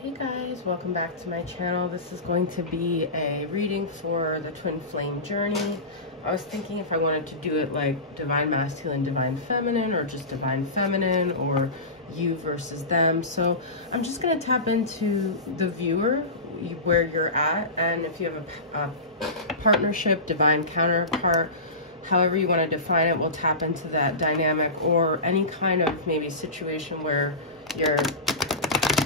Hey guys, welcome back to my channel. This is going to be a reading for the twin flame journey. I was thinking if I wanted to do it like divine masculine, divine feminine, or just divine feminine, or you versus them. So I'm just going to tap into the viewer, where you're at, and if you have a partnership, divine counterpart, however you want to define it, we'll tap into that dynamic, or any kind of maybe situation where you're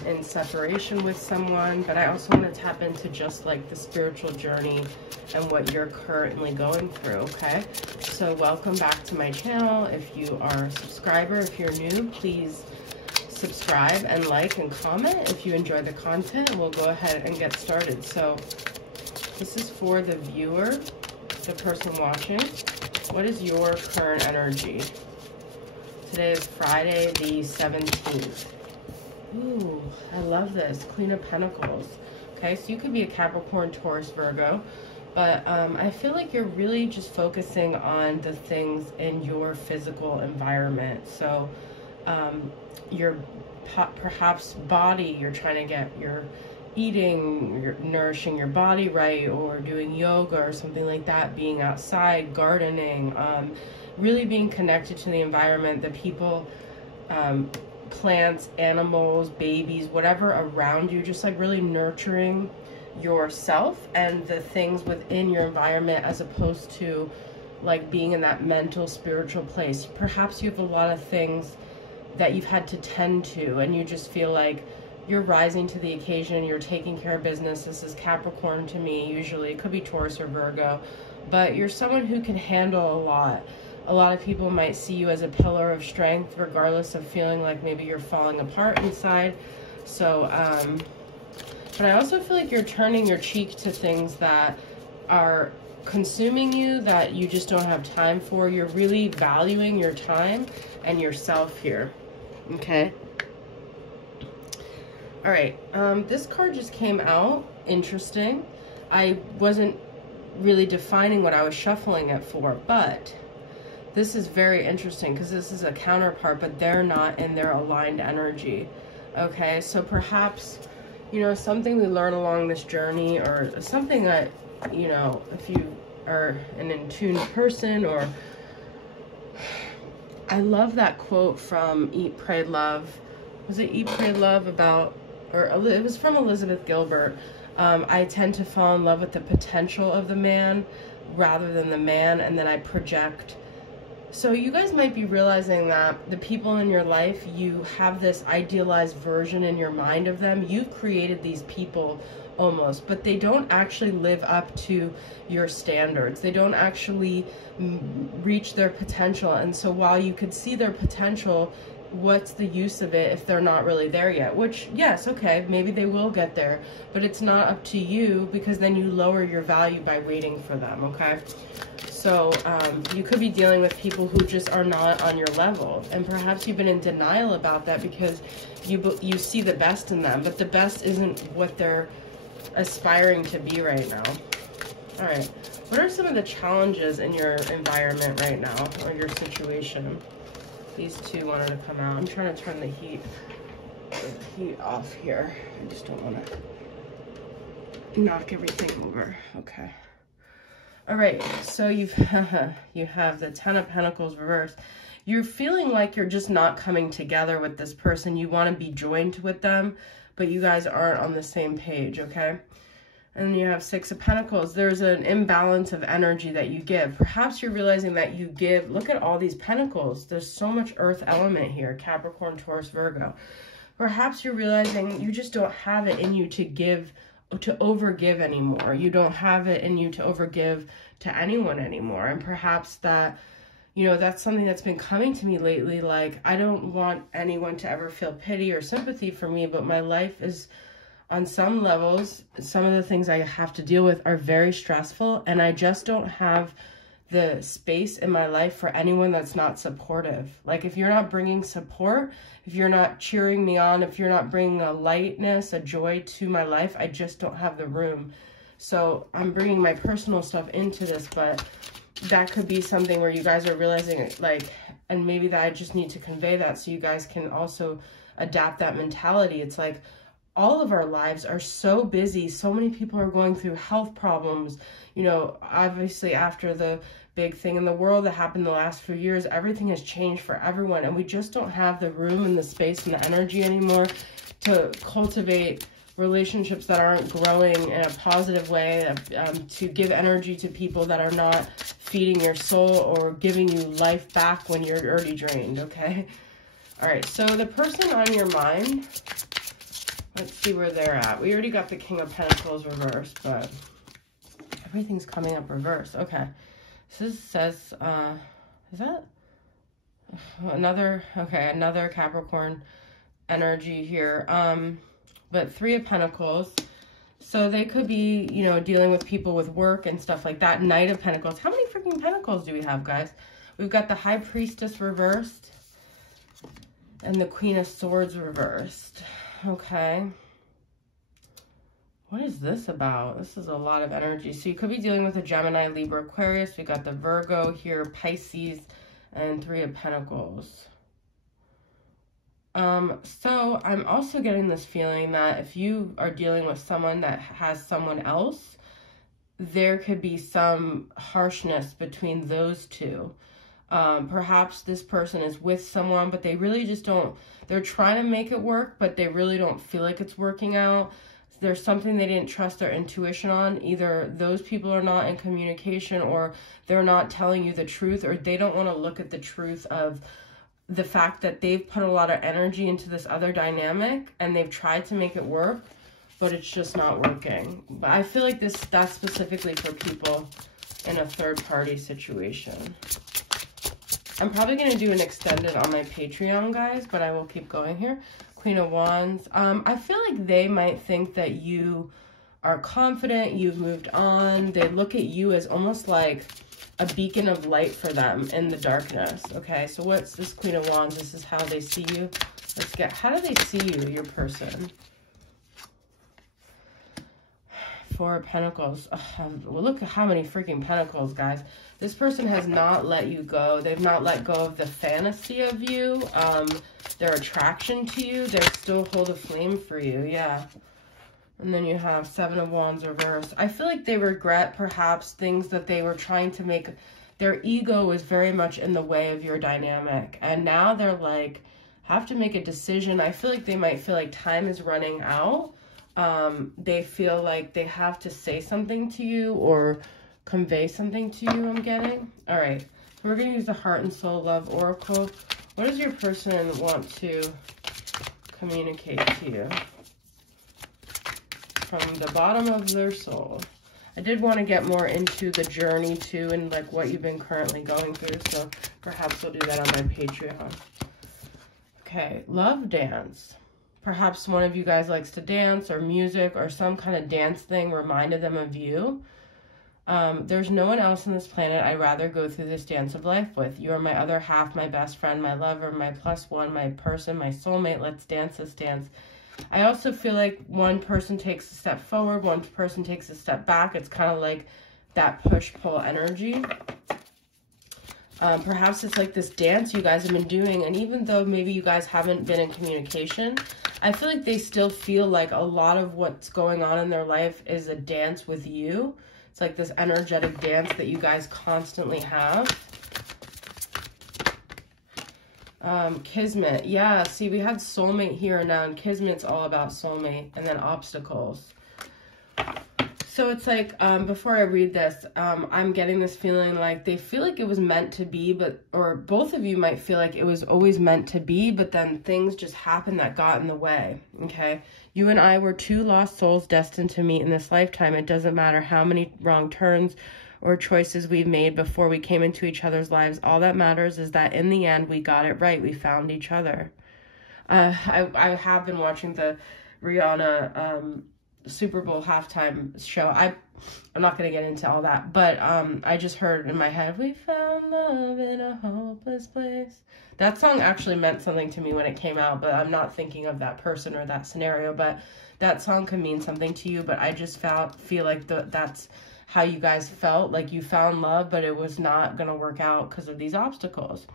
in separation with someone. But I also want to tap into just like the spiritual journey and what you're currently going through. Okay, so welcome back to my channel. If you are a subscriber, if you're new, please subscribe and like and comment if you enjoy the content. We'll go ahead and get started. So this is for the viewer, the person watching. What is your current energy? Today is Friday the 17th. Ooh, I love this. Queen of Pentacles. Okay, so you could be a Capricorn, Taurus, Virgo, but I feel like you're really just focusing on the things in your physical environment. So your perhaps body, you're trying to get your eating, you're nourishing your body right, or doing yoga or something like that, being outside, gardening, really being connected to the environment, the people, plants, animals, babies, whatever around you, just like really nurturing yourself and the things within your environment, as opposed to like being in that mental, spiritual place. Perhaps you have a lot of things that you've had to tend to, and you just feel like you're rising to the occasion, you're taking care of business. This is Capricorn to me, usually. It could be Taurus or Virgo, but you're someone who can handle a lot. A lot of people might see you as a pillar of strength, regardless of feeling like maybe you're falling apart inside. So, but I also feel like you're turning your cheek to things that are consuming you, that you just don't have time for. You're really valuing your time and yourself here. Okay. All right. This card just came out. Interesting. I wasn't really defining what I was shuffling it for, but this is very interesting because this is a counterpart, but they're not in their aligned energy. Okay, so perhaps, you know, something we learn along this journey, or something that, you know, if you are an in tune person, or I love that quote from Eat, Pray, Love. Was it Eat, Pray, Love about, or it was from Elizabeth Gilbert. I tend to fall in love with the potential of the man rather than the man, and then I project. So you guys might be realizing that the people in your life, you have this idealized version in your mind of them. You've created these people almost, but they don't actually live up to your standards. They don't actually reach their potential. And so while you could see their potential, what's the use of it if they're not really there yet? Which, yes, okay, maybe they will get there, but it's not up to you, because then you lower your value by waiting for them. Okay, so you could be dealing with people who just are not on your level, and perhaps you've been in denial about that because you see the best in them, but the best isn't what they're aspiring to be right now. All right, what are some of the challenges in your environment right now, or your situation? These two wanted to come out. I'm trying to turn the heat off here. I just don't want to knock everything over. Okay. All right. So you have the Ten of Pentacles reversed. You're feeling like you're just not coming together with this person. You want to be joined with them, but you guys aren't on the same page. Okay. And you have Six of Pentacles. There's an imbalance of energy that you give. Perhaps you're realizing that you give, look at all these pentacles. There's so much earth element here, Capricorn, Taurus, Virgo. Perhaps you're realizing you just don't have it in you to give, to overgive anymore. You don't have it in you to overgive to anyone anymore. And perhaps that, you know, that's something that's been coming to me lately. Like, I don't want anyone to ever feel pity or sympathy for me, but my life is, on some levels, some of the things I have to deal with are very stressful, and I just don't have the space in my life for anyone that's not supportive. Like, if you're not bringing support, if you're not cheering me on, if you're not bringing a lightness, a joy to my life, I just don't have the room. So I'm bringing my personal stuff into this, but that could be something where you guys are realizing, like, and maybe that I just need to convey that so you guys can also adapt that mentality. It's like, all of our lives are so busy. So many people are going through health problems. You know, obviously after the big thing in the world that happened the last few years, everything has changed for everyone. And we just don't have the room and the space and the energy anymore to cultivate relationships that aren't growing in a positive way, to give energy to people that are not feeding your soul or giving you life back when you're already drained, okay? All right, so the person on your mind, let's see where they're at. We already got the King of Pentacles reversed, but everything's coming up reversed. Okay, so this says, is that another, okay, another Capricorn energy here. But Three of Pentacles. So they could be, you know, dealing with people with work and stuff like that. Knight of Pentacles. How many freaking Pentacles do we have, guys? We've got the High Priestess reversed and the Queen of Swords reversed. Okay. What is this about? This is a lot of energy. So you could be dealing with a Gemini, Libra, Aquarius. We got the Virgo here, Pisces, and Three of Pentacles. So I'm also getting this feeling that if you are dealing with someone that has someone else, there could be some harshness between those two. Perhaps this person is with someone, but they really just don't, they're trying to make it work, but they really don't feel like it's working out. There's something they didn't trust their intuition on. Either those people are not in communication, or they're not telling you the truth, or they don't want to look at the truth of the fact that they've put a lot of energy into this other dynamic and they've tried to make it work, but it's just not working. But I feel like that's specifically for people in a third party situation. I'm probably going to do an extended on my Patreon, guys, but I will keep going here. Queen of Wands. I feel like they might think that you are confident, you've moved on. They look at you as almost like a beacon of light for them in the darkness. Okay, so what's this Queen of Wands? This is how they see you. Let's get, how do they see you, your person? Four of Pentacles. Well, look at how many freaking Pentacles, guys. This person has not let you go. They've not let go of the fantasy of you, their attraction to you. They still hold a flame for you, yeah. And then you have Seven of Wands reversed. I feel like they regret perhaps things that they were trying to make. Their ego was very much in the way of your dynamic. And now they're like, have to make a decision. I feel like they might feel like time is running out. They feel like they have to say something to you or convey something to you, I'm getting. All right. So we're going to use the Heart and Soul Love Oracle. What does your person want to communicate to you? From the bottom of their soul. I did want to get more into the journey too, and like what you've been currently going through, so perhaps we'll do that on my Patreon. Okay, love dance. Perhaps one of you guys likes to dance, or music, or some kind of dance thing reminded them of you. There's no one else on this planet I'd rather go through this dance of life with. You are my other half, my best friend, my lover, my plus one, my person, my soulmate. Let's dance this dance. I also feel like one person takes a step forward, one person takes a step back. It's kind of like that push-pull energy. Perhaps it's like this dance you guys have been doing, and even though maybe you guys haven't been in communication, I feel like they still feel like a lot of what's going on in their life is a dance with you. It's like this energetic dance that you guys constantly have. Kismet. Yeah, see, we had soulmate here and now, and Kismet's all about soulmate, and then obstacles. So it's like, before I read this, I'm getting this feeling like they feel like it was meant to be, but, or both of you might feel like it was always meant to be, but then things just happened that got in the way, okay? You and I were two lost souls destined to meet in this lifetime. It doesn't matter how many wrong turns or choices we've made before we came into each other's lives. All that matters is that in the end, we got it right. We found each other. I have been watching the Rihanna Super Bowl halftime show. I'm not going to get into all that, but I just heard in my head, we found love in a hopeless place. That song actually meant something to me when it came out, but I'm not thinking of that person or that scenario, but that song can mean something to you. But I just feel like that's how you guys felt, like you found love, but it was not going to work out because of these obstacles.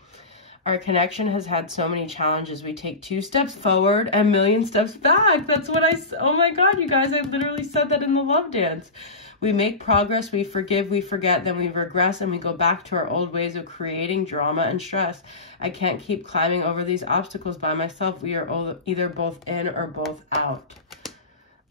Our connection has had so many challenges. We take 2 steps forward and 1,000,000 steps back. That's what oh my God, you guys, I literally said that in the love dance. We make progress, we forgive, we forget, then we regress, and we go back to our old ways of creating drama and stress. I can't keep climbing over these obstacles by myself. We are either both in or both out.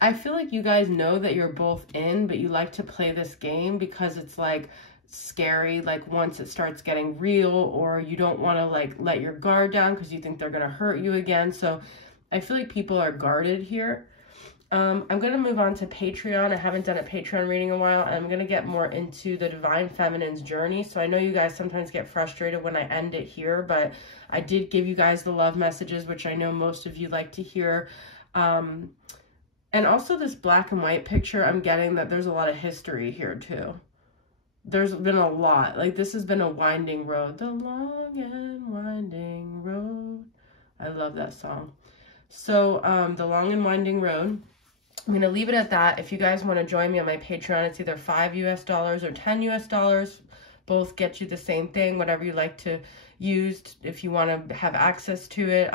I feel like you guys know that you're both in, but you like to play this game because it's like scary, like once it starts getting real, or you don't want to like let your guard down because you think they're going to hurt you again. So I feel like people are guarded here. I'm going to move on to Patreon. I haven't done a Patreon reading in a while. I'm going to get more into the Divine Feminine's journey. So I know you guys sometimes get frustrated when I end it here, but I did give you guys the love messages, which I know most of you like to hear. And also this black and white picture, I'm getting that there's a lot of history here too. There's been a lot. Like, this has been a winding road. The long and winding road. I love that song. So, the long and winding road. I'm going to leave it at that. If you guys want to join me on my Patreon, it's either $5 US or $10 US. Both get you the same thing, whatever you like to use. If you want to have access to it,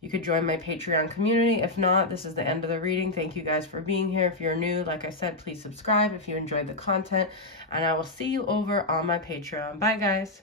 you could join my Patreon community. If not, this is the end of the reading. Thank you guys for being here. If you're new, like I said, please subscribe if you enjoyed the content. And I will see you over on my Patreon. Bye, guys.